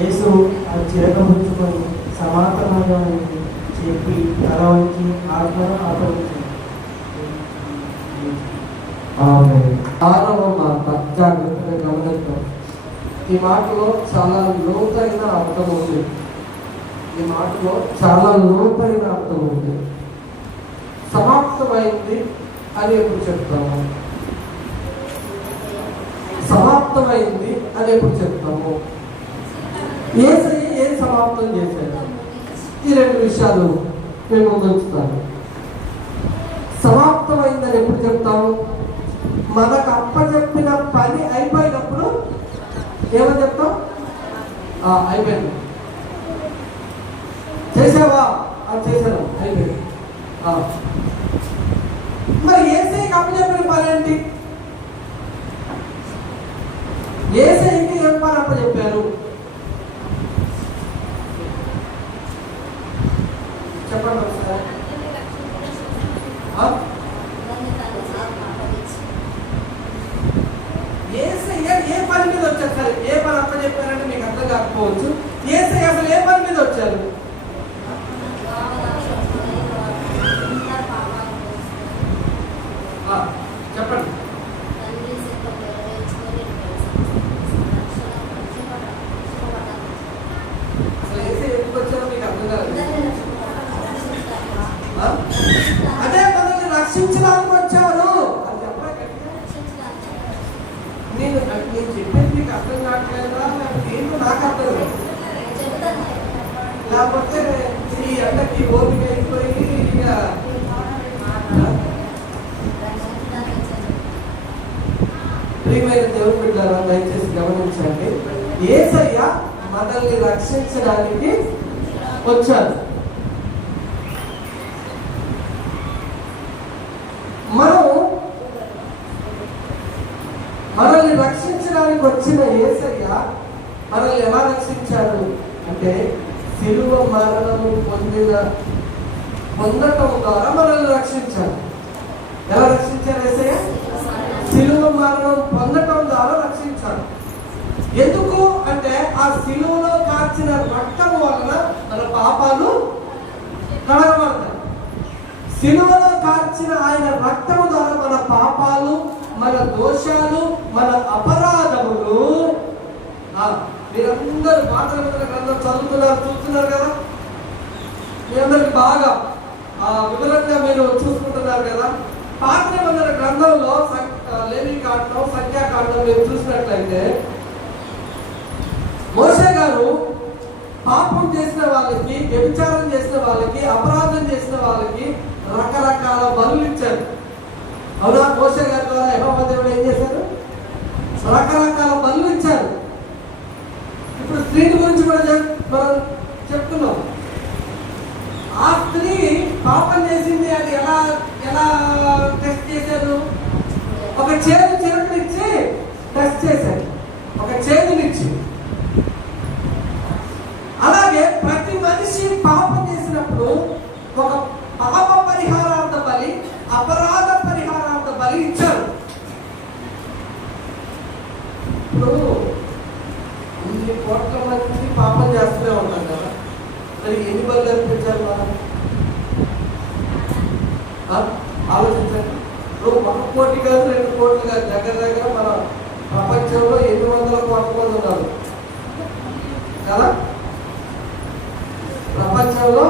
యేసు ఆ చిరకముచ్చుకొని సమాధానంగా చెప్పి తల వంచి ఆత్మను ఆపరించాడు. ఆరవ మాట జాగ్రత్తగా గమనిద్దాం. ఈ మాటలో చాలా లోతైన అర్థం ఉంది. ఈ మాటలో చాలా లోతైన అర్థం ఉంది. సమాప్తమైంది అని ఎప్పుడు చెప్తాము? సమాప్తమైంది అని ఎప్పుడు చెప్తాము? యేసయ్య ఏం సమాప్తం చేశాడు? ఈ రెండు విషయాలు మేము ముందుంచుతాను. సమాప్తమైందని ఎప్పుడు చెప్తాము? మనకు అప్పచెప్పిన పని అయిపోయినప్పుడు ఏమని చెప్తాం? అయిపోయింది. చేసావా? అది చేశాను, అయిపోయింది. మరి యేసయ్యకి అప్పచెప్పిన పని ఏంటి? యేసయ్యకి ఏం పని అప్పచెప్పారు? చెప్పండి ఒకసారి. యేసయ్య ఏ పని మీద వచ్చారు? సరే, ఏ పని అప్పచెప్పారంటే మీకు అర్థం కాకపోవచ్చు. యేసయ్య అసలు ఏ పని మీద వచ్చారు? చెప్పండి. అసలు యేసయ్య ఎందుకు వచ్చారో మీకు అర్థం కాదు. అదే మనల్ని రక్షించడానికి వచ్చారు. అది చెప్పడానికి నేను చెప్పేది మీకు అర్థం కావట్లేదా? ఏంటో నాకు అర్థం లేదు. లేకపోతే ఈ ఎండకి ఓపిక అయిపోయి ప్రియమైన దేవుని బిడ్డలారా, దయచేసి గమనించండి. యేసయ్య మనల్ని రక్షించడానికి వచ్చారు. మనల్ని రక్షించడానికి వచ్చిన యేసయ్య మనల్ని ఎలా రక్షించాడు అంటే సిలువ మరణము పొందటం ద్వారా మనల్ని రక్షించాడు. ఎలా రక్షించారు యేసయ్య? సిలువ మరణం పొందటం ద్వారా రక్షించాడు. ఎందుకు అంటే ఆ సిలువలో కాచిన రక్తం వలన మన పాపాలు కడగబడతాయి. సిలువలో కార్చిన ఆయన రక్తము ద్వారా మన పాపాలు, మన దోషాలు, మన అపరాధములు. మీరందరూ పాత నిబంధన గ్రంథం చదువుతున్నారు, చూస్తున్నారు కదా. మీరందరికి బాగా వివరంగా మీరు చూసుకుంటున్నారు కదా. పాత నిబంధన గ్రంథంలో లేవీకాండం, సంఖ్యాకాండం మీరు చూసినట్లయితే మోషే గారు పాపం చేసిన వాళ్ళకి, వ్యభిచారం చేసిన వాళ్ళకి, అపరాధం చేసిన వాళ్ళకి రకరకాల బలులు ఇచ్చారు. అవునా? మోషే గారి ద్వారా యెహోవా దేవుడు ఏం చేశారు? రకరకాల బలులు ఇచ్చారు. ఇప్పుడు స్త్రీని గురించి కూడా మనం చెప్తున్నాం. ఆ స్త్రీ పాపం చేసింది అని ఎలా టెస్ట్ చేశారు? ఒక చేదు చిరకనిచ్చి టెస్ట్ చేశారు. ఒక చేదునిచ్చి. అలాగే ప్రతి మనిషి పాపం చేసినప్పుడు ఒక పాప పరిహారార్థ బలి, అపరాధ పరిహారార్థ బలి ఇచ్చారు. ఇప్పుడు ఇన్ని కోట్ల మంది పాపం చేస్తూనే ఉంటాం కదా. మరి ఎన్ని బలు అర్పించారు మనం? ఆలోచించండి. ఇప్పుడు 1 కోటి కాదు, 2 కోట్లు కాదు, దగ్గర మన ప్రపంచంలో 800 కోట్ల మంది ఉన్నారు కదా. ప్రపంచంలో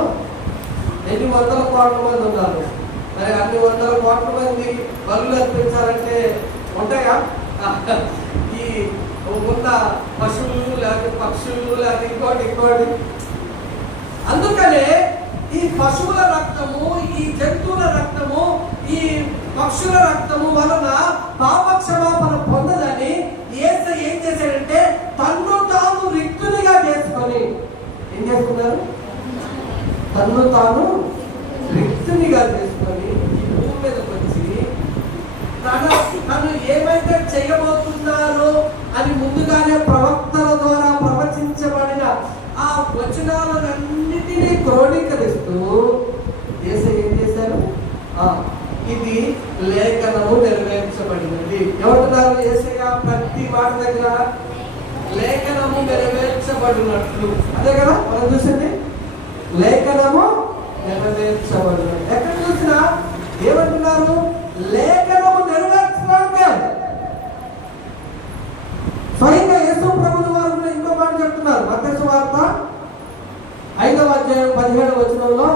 800 కోట్ల మంది ఉన్నారు. మరి అన్ని 100 కోట్ల మంది బలులు అర్పించాలంటే ఉంటాయా? ఈ ఉన్న పశువులు, లేకపోతే పక్షులు, లేకపోతే ఇంకోటి. అందుకనే ఈ పశువుల రక్తము, ఈ జంతువుల రక్తము, ఈ పక్షుల రక్తము వలన పాప క్షమాపణ పొందదని యేసయ్య ఏం చేశాడంటే తన్ను తాను రిక్తునిగా చేసుకొని ఏం చేసుకున్నారు? తన్ను తాను రిక్తునిగా చేసుకొని ఈ భూమి మీదకి వచ్చి తను ఏమైతే చేయబోతున్నారో అని ముందుగానే ప్రవక్తల ద్వారా ప్రవచించబడిన ఆ వచనాలన్నిటినీ క్రోడీకరిస్తూ యేసయ్య ఏం చేశారు? ఇది లేఖనము నెరవేర్చబడినది. ఏమంటున్నారు యేసయ్య ప్రతి మాట దగ్గర లేఖనము నెరవేర్చబడినట్లు. అదే కదా మనం చూసింది, లేఖనము నెరవేర్చబడినట్లు. ఎక్కడ చూసినా ఏమంటున్నారు, లేఖనము నెరవేర్చడానికి. స్వయంగా యేసు ప్రభువు వారు కూడా ఇంకో మాట చెప్తున్నారు. మత్తయి సువార్త 5వ అధ్యాయం 17వ వచనంలో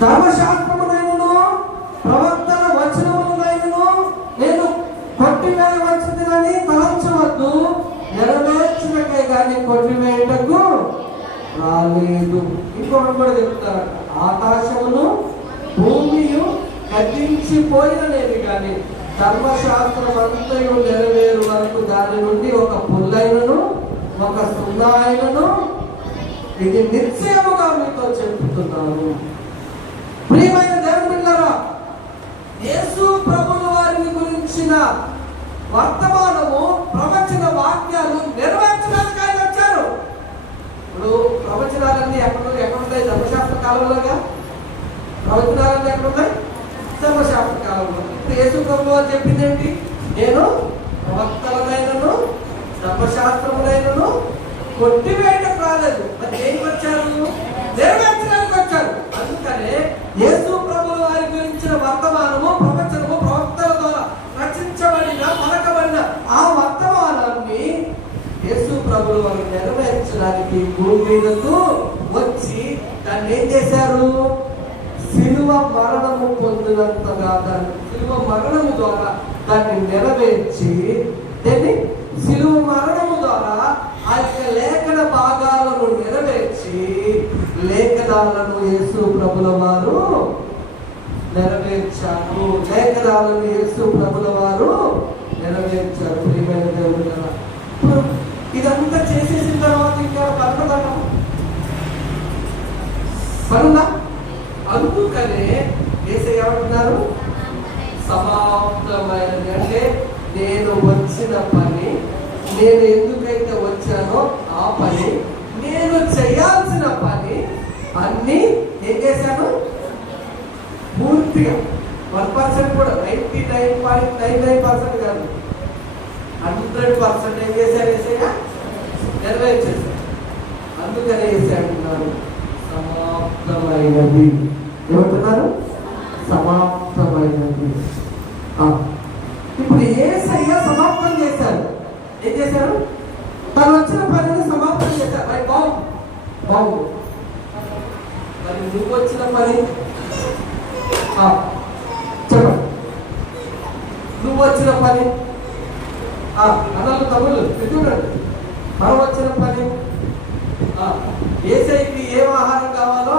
ధర్మశాస్త్రమునైనను ప్రవక్తల వచనములైనను నేను కొట్టివేయవచ్చునని తలంచవద్దు, నెరవేర్చుటకే కానీ కొట్టివేయటకు రాలేదు. ఇంకొకటి కూడా చెప్తారు, ఆకాశమును భూమియు గతించిపోయిననేది కానీ ధర్మశాస్త్రం అంతయు నెరవేరు వరకు దాని నుండి ఒక పుల్లైనను ఒక సున్నాయనను ఇది నిశ్చయముగా మీతో చెప్తున్నాను. ప్రియమైన దేవుని బిడ్డలారా, యేసు ప్రభుల వారిని గురించిన వర్తమానము ప్రవచన వాక్యాలు నెరవేర్చడానికి ఆయన వచ్చారు. ఇప్పుడు ప్రవచనాలన్నీ ఎక్కడున్నాయి? ధర్మశాస్త్ర కాలంలోగా ప్రవచనాలన్నీ ఎక్కడున్నాయి? ధర్మశాస్త్ర కాలంలో. ఇప్పుడు యేసు ప్రభువు వారు చెప్పింది ఏంటి? నేను ప్రవక్తలనైనను ధర్మశాస్త్రములైనను కొట్టివేయటం రాలేదు, మరి దేనికి వచ్చారు? నెరవేర్చడానికి వచ్చారు. అందుకనే యేసు ప్రభువు వారి గురించిన వర్తమానము ప్రవచనము ప్రవక్తల ద్వారా రచించబడిన పలకబడిన ఆ వర్తమానాన్ని యేసు ప్రభువు వారు నెరవేర్చడానికి భూమి మీదకు వచ్చి దాన్ని ఏం చేశారు? శిలువ మరణము పొందినంతగా దాన్ని శిలువ మరణము ద్వారా దాన్ని నెరవేర్చి, శిలువ మరణము ద్వారా ఆ యొక్క లేఖన భాగాలను నెరవేర్చి లేఖనాలను యేసు ప్రభుల వారు నెరవేర్చారు. లేఖనాలను యేసు ప్రభుల వారు నెరవేర్చారు. ప్రియమైన దేవుడు కదా, ఇప్పుడు ఇదంతా చేసేసిన తర్వాత ఇంకా పనుందా? అందుకనే యేసయ్య ఏమంటున్నారు? సమాప్తమైనది. అంటే నేను వచ్చిన పని, నేను ఎందుకైతే వచ్చానో ఆ పని, నేను చేయాల్సిన పని అన్ని ఏం చేశాను? పూర్తిగా 1% కూడా 99.99% కాదు, 100% ఏం చేశారు? యేసయ్య నెరవేర్చేశారు. అందుకనే యేసయ్య అంటున్నారు సమాప్తమైనది. ఏమంటున్నారు? సమాప్తమైనది. ఇప్పుడు యేసయ్య సమాప్తం చేశారు. ఏం చేశారు? తను వచ్చిన పనిని సమాప్తం చేశారు. మరి బాగుంది. మరి నువ్వు వచ్చిన పని చెప్పండి. నువ్వు వచ్చిన పని అన్నలు తమ్ముళ్ళు చూడండి, మనం వచ్చిన పని యేసయ్యకి ఏం ఆహారం కావాలో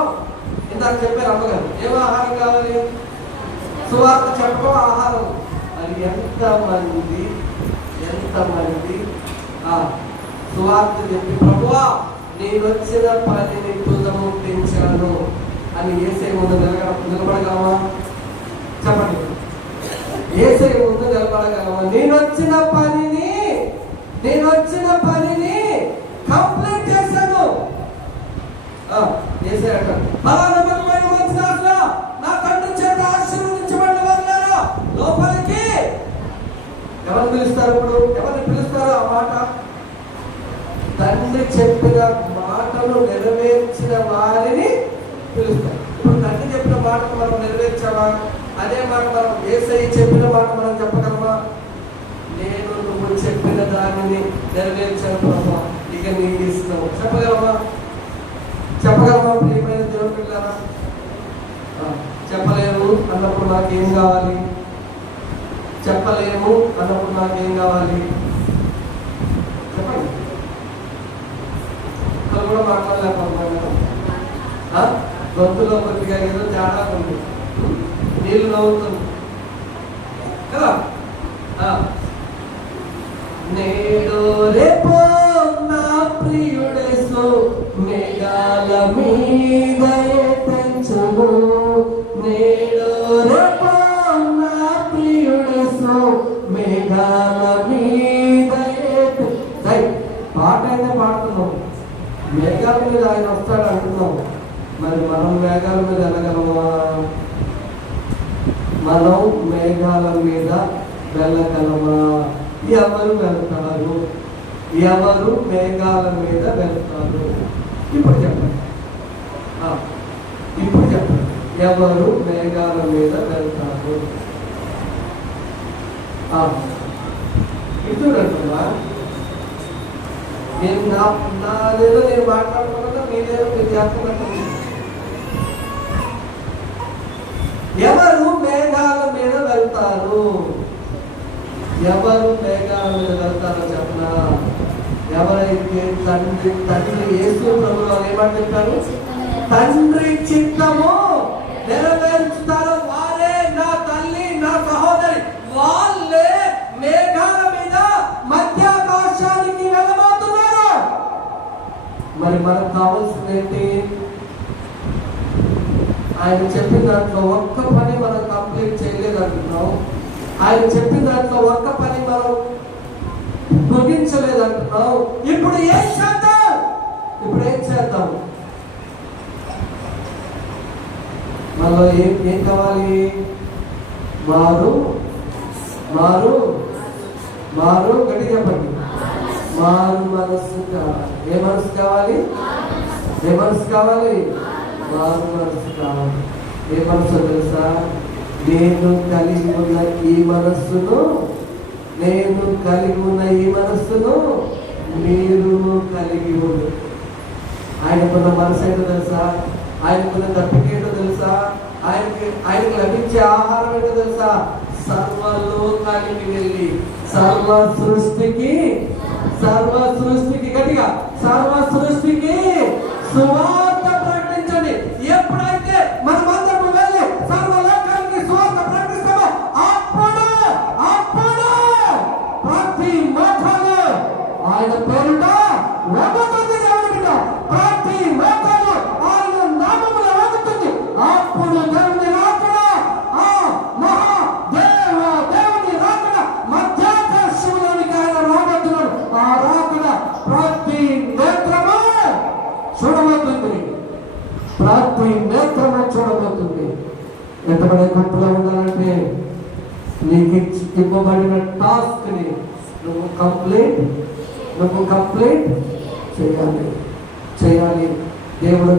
ఇందాక చెప్పారు అమ్మగారు. ఏం ఆహారం కావాలి? సువార్త చెప్పడం ఆహారం. అది ఎంతమంది సువార్త చెప్పి ప్రభువా నేను వచ్చిన పనిని తుదముట్టించాను అని యేసయ్య ముందు నిలబడగలమా? చెప్పండి. యేసయ్య ముందు నిలబడగలమా? నేను వచ్చిన పనిని కంప్లీట్ చేశాను. యేసయ్య అంటారు, నా తండ్రి చేత ఆశీర్వదించబడిన వారులారా లోపలికి. ఎవరు పిలుస్తారు? ఇప్పుడు ఎవరిని పిలుస్తారు? ఆ మాట తండ్రి చెప్పిన మాటలు నెరవేర్చిన వారిని పిలుస్తారు. ఇప్పుడు తండ్రి చెప్పిన మాటను మనం నెరవేర్చావా? అదే మాట మనం యేసయ్య చెప్పిన మాట మనం చెప్పగలమా? నేను నువ్వు చెప్పిన దానిని నెరవేర్చాను ప్రభువా, ఇక నీకు ఇష్టం. చెప్పగలమా? ప్రియమైన దేవుని పిల్లరా, చెప్పలేరు అన్నప్పుడు నాకేం కావాలి? చెప్పలేము అన్నప్పుడు నాకేం కావాలి? చెప్పండి. ఇక్కడ కూడా మాట్లాడలేకపోతున్నాను. గొంతులో కొద్దిగా ఏదో తేడా ఉంది, నీళ్ళు నవ్వుతుంది కదా. నేడు రేపో నా ప్రియుడేసు మేఘాల మీద పెంచును. నేడు రేపో నా ప్రియుడేసు మేఘాల మీద. పాట అయితే పాడుతున్నాం, మేఘాల మీద ఆయన వస్తాడు అంటున్నాం. మరి మనం మేఘాల మీద వెళ్ళగలం? మనం మేఘాల మీద వెళ్ళగలమా? ఎవరు వెళ్తారు? ఎవరు మేఘాల మీద వెళ్తారు? ఇప్పుడు చెప్పండి. ఇప్పుడు చెప్పండి, ఎవరు మేఘాల మీద వెళ్తారు? ఇది చూడంటున్నా, నేను నాదేదో నేను మాట్లాడుతున్నా, మీరేదో మీరు చేస్తున్నట్టు. ఎవరు మేఘాల మీద వెళ్తారు? ఎవరు మేఘాల మీద వెళ్తారో చెప్పనా? ఎవరైతే తండ్రి యేసు ప్రభువులో ఏమంటారు? తండ్రి చిత్తము నెరవేర్చుతారో వారే నా తల్లి, నా సహోదరి. వాళ్ళే మేఘాల మీద మధ్యాకాశానికి వెళ్ళబోతున్నారు. మరి మనకు కావాల్సింది ఏంటి? ఆయన చెప్పిన దాంట్లో ఒక్క పని మనం కంప్లీట్ చేయలేదంటున్నాం. ఆయన చెప్పిన దాంట్లో ఒక్క పని మనం ముగించలేదంటున్నాం. ఇప్పుడు ఏం చేద్దాం? ఇప్పుడు ఏం చేద్దాం? మనలో ఏం కావాలి? మారు మారు మారు గట్టి చెప్పండి. మారు మనస్సు కావాలి. ఏ మనసు కావాలి? ఏ మనసు కావాలి? మారు మనసు కావాలి. ఏ మనసు తెలుసా? నేను కలిగి ఉన్న ఈ మనస్సును, నేను కలిగి ఉన్న ఈ మనస్సును మీరు కలిగి ఉంది. ఆయనకున్న మనసు ఏంటో తెలుసా? ఆయనకున్న దప్పిక ఏంటో తెలుసా? ఆయనకు లభించే ఆహారం ఏంటో తెలుసా? సర్వలోకానికి వెళ్ళి సర్వ సృష్టికి గట్టిగా సర్వ సృష్టికి సువార్త ప్రకటించండి. ఎప్పుడైతే మనమందరం వెళ్ళి సర్వలోకానికి సువార్త ప్రకటిస్తామో అప్పుడు ప్రతి మోకాలు ఆయన పేరుట వంగుతుంది. ప్రతి మోకాలు ఆయన నామములో వంగుతుంది. అప్పుడు దేవుని రాకడ, దేవుని రాకడ మధ్యాకాశంలోనికి ఆయన రాబోతున్నాడు. ఆ రాకడ ప్రతి నేత్రము చూడబోతుంది. ప్రతి నేత్రము చూడబోతుంది. ఎంతమంది గుంపులో ఉండాలంటే నీకు ఇవ్వబడిన టాస్క్ ని నువ్వు కంప్లీట్ చేయాలి. దేవుడు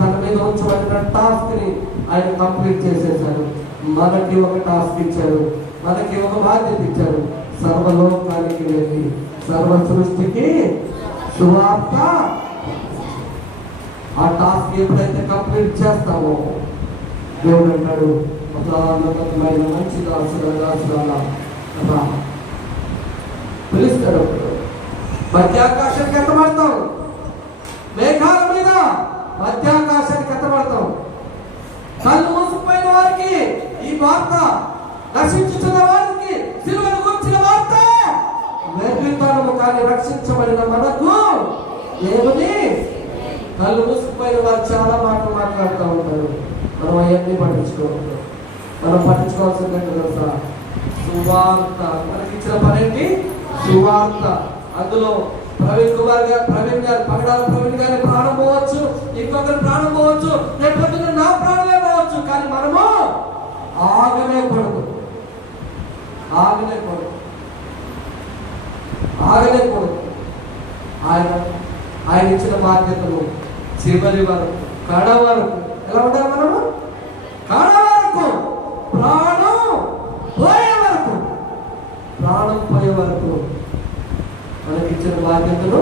తన మీద ఉంచబడిన టాస్క్ ని ఆయన కంప్లీట్ చేసేసాడు. మనకి ఒక టాస్క్ ఇచ్చారు, మనకి ఒక బాధ్యత ఇచ్చారు. సర్వలోకానికి వెళ్ళి సర్వ సృష్టికి సువార్త. ఆ టాస్క్ ఎప్పుడైతే కంప్లీట్ చేస్తామో దేవుడు అంటాడు, ఒక మంచి దాసురాలా పిలుస్తాడు. మధ్యాకాశానికి ఎత్తబడతాం. మేఘాల మీద మధ్యాకాశానికి ఎత్తబడతాం. కళ్ళు మూసుకుపోయిన వారికి ఈ వార్త, రక్షించుతున్న వారికి సిలువను గురించిన వార్త వెర్రితనము. కానీ రక్షించబడిన మనకు దేవుని కళ్ళు మూసుకుపోయిన వారు చాలా మాటలు మాట్లాడుతూ ఉంటారు. మనం అవన్నీ పట్టించుకోవద్దు. మనం పట్టించుకోవాల్సిందే తెలుసా? సువార్త. మనకి ఇచ్చిన పని ఏంటి? సువార్త. అందులో ప్రవీణ్ గారు పగడాల ప్రవీణ్ గారి ప్రాణం పోవచ్చు, ఇంకొకరి ప్రాణం పోవచ్చు, లేకపోతే నా ప్రాణమే పోవచ్చు. కానీ మనము ఆగలేకూడదు. ఆయన ఇచ్చిన బాధ్యతలు చివరి వరకు, కడ వరకు ఎలా ఉంటారు? మనము కడ వరకు, ప్రాణం పోయే వరకు మనకి ఇచ్చిన బాధ్యతలు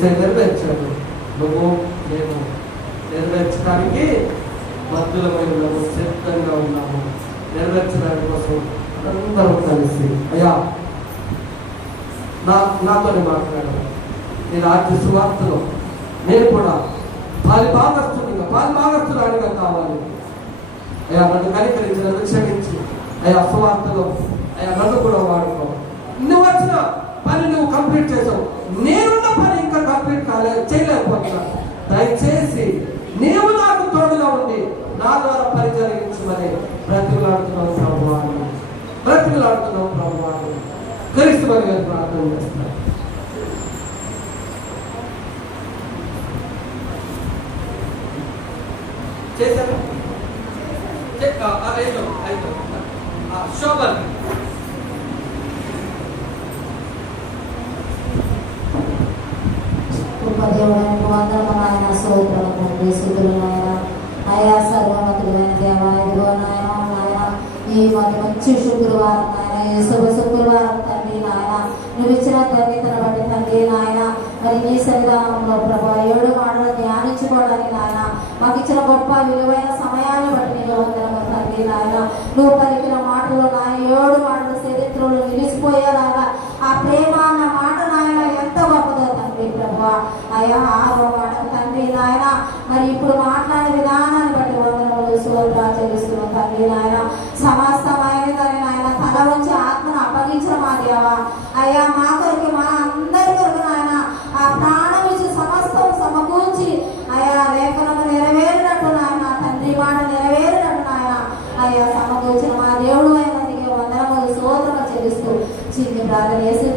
నెరవేర్చాడు. నువ్వు నేను నెరవేర్చడానికి బద్ధులమైన ఉన్నాము, సిద్ధంగా ఉన్నాము. నెరవేర్చడానికి కోసం అందరం కలిసి అయ్యా నాతోనే మాట్లాడాలి. నీ రాజ్య సువార్తలో నేను కూడా పాలిభాగస్తురాలిగా కావాలి. అయ్యా నన్ను కనికరించిన క్షమించి అయ్యా సువార్తలో అయ్యా నన్ను కూడా వాడుకో. నువ్వు వచ్చిన పని నువ్వు కంప్లీట్ చేసావు, నేనున్న పని ఇంకా కంప్లీట్ చేయలేకపోతున్నా. దయచేసి నీవు నాకు తోడుగా ఉండి నా ద్వారా పని జరిగించమని బ్రతిమలాడుతున్నావు ప్రభువాన్ని క్రీస్తుమని గారు ప్రార్థన చేస్తున్నారు. చేశారా? ఐదో శోభన్. దేవుడానికి వందనము నాయన, స్తోత్రము తండ్రి, స్తుతులు నాయన. అయా సర్వోన్నతుడైన దేవా, ఇదిగో నాయన నాయన ఈ మంచి శుక్రవారం నాయన, ఈ శుభ శుక్రవారం తండ్రి నాయన, నువ్వు ఇచ్చిన ధన్యతను బట్టి తండ్రి నాయన, మరి నీ సన్నిధానంలో ప్రభా 7 మాటలు ధ్యానించుకోవడానికి నాయన మాకు ఇచ్చిన గొప్ప విలువైన సమయాన్ని బట్టి నీకు వందనము తండ్రి నాయన. నువ్వు పలికిన మాటలు నాయన 7 మాటలు చరిత్రలో నిలిచిపోయేలాగా ఆ ప్రేమ అన్న మాట నాయన ఎంత గొప్పదో తండ్రి ప్రభా. అయ్యా 6వ మాట తండ్రి నాయన, మరి ఇప్పుడు మాట్లాడే విధానాన్ని బట్టి వందనములు స్తోత్రాలు చెల్లిస్తున్నాం తండ్రి నాయన. సమస్తమైనదని నాయన తల వంచి ఆత్మను అప్పగించిన మా దేవా, అయ్యా మా కొరకు మా అందరి కొరకు నాయన ఆ ప్రాణం ఇచ్చి సమస్తం సమకూర్చి అయ్యా లేఖనము నెరవేరినట్టు నాయన, తండ్రి మాట నెరవేరినట్టు నాయన అయ్యా సమకూర్చిన మా దేవుడు అయినందుకే వందనములు స్తోత్రము చెల్లిస్తూ చిన్ని ప్రార్థన చేసి